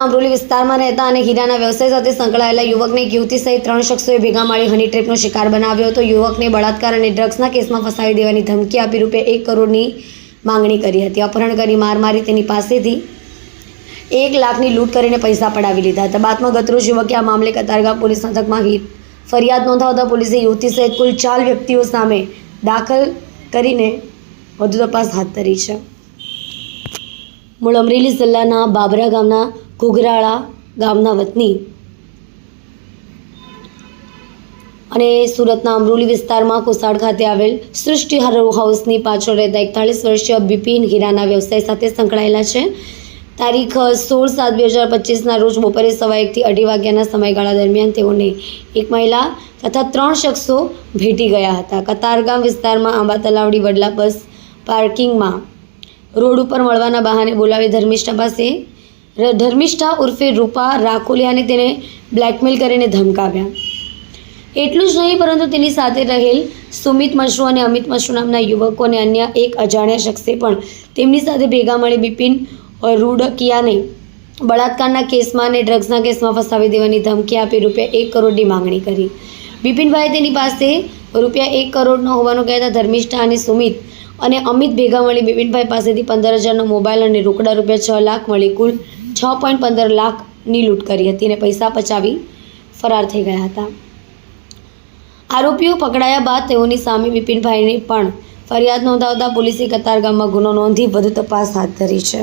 અમરોલી વિસ્તારમાં રહેતા અને હીરાના વ્યવસાય સાથે સંકળાયેલા યુવકને એક યુવતી સહિત 3 શખ્સોએ ભેગા મળી હની ટ્રેપનો શિકાર બનાવ્યો હતો। યુવકને બળાત્કાર અને ડ્રગ્સના કેસમાં ફસાવી દેવાની ધમકી આપી ₹1 કરોડની માંગણી કરી હતી। અપહરણ કરી માર મારી તેની પાસેથી 1 લાખની લૂંટ કરીને પૈસા પડાવી લીધા હતા। બાદમાં ગતરોજ યુવકે આ મામલે કતારગામ પોલીસ મથકમાં ફરિયાદ નોંધાવતા પોલીસે યુવતી સહિત કુલ 4 વ્યક્તિઓ સામે દાખલ કરીને વધુ તપાસ હાથ ધરી છે। મૂળ અમરેલી જિલ્લાના બાબરા ગામના ઘુઘરાળા ગામના વતની અને સુરતના અમરોલી વિસ્તારમાં કોસાડ ખાતે આવેલ સૃષ્ટિ હાઉસની પાછળ રહેતા 41 વર્ષીય બિપિન હીરાના વ્યવસાય સાથે સંકળાયેલા છે। તારીખ 16/7/2025ના રોજ બપોરે 1:15 થી 2:30 વાગ્યાના સમયગાળા દરમિયાન તેઓને એક મહિલા તથા 3 શખ્સો ભેટી ગયા હતા। કતારગામ વિસ્તારમાં આંબા તલાવડી વડલા બસ પાર્કિંગમાં રોડ ઉપર મળવાના બહાને બોલાવી ધર્મિષ્ઠા ઉર્ફે રૂપા રાખોલિયાને તેને બ્લેકમેલ કરીને ધમકાવ્યા। એટલું જ નહીં પરંતુ તેની સાથે રહેલ સુમિત મશરૂ અને અમિત મશરૂ નામના યુવકોને અન્ય એક અજાણ્યા શખ્સે પણ તેમની સાથે ભેગા મળી બિપિન રૂડકિયાને બળાત્કારના કેસમાં અને ડ્રગ્સના કેસમાં ફસાવી દેવાની ધમકી આપી ₹1 કરોડની માંગણી કરી। બિપિનભાઈ તેની પાસે ₹1 કરોડનો હોવાનું કહેતા ધર્મિષ્ઠા અને સુમિત અને અમિત ભેગા મળી બિપિનભાઈ પાસેથી 15,000નો મોબાઈલ અને રોકડા ₹6 લાખ મળી કુલ 6.15 લાખની લૂંટ કરી હતી અને પૈસા પચાવી ફરાર થઈ ગયા હતા। આરોપીઓ પકડાયા બાદ તેઓની સામે બિપિનભાઈની પણ ફરિયાદ નોંધાવતા પોલીસે કતારગામમાં ગુનો નોંધી વધુ તપાસ હાથ ધરી છે।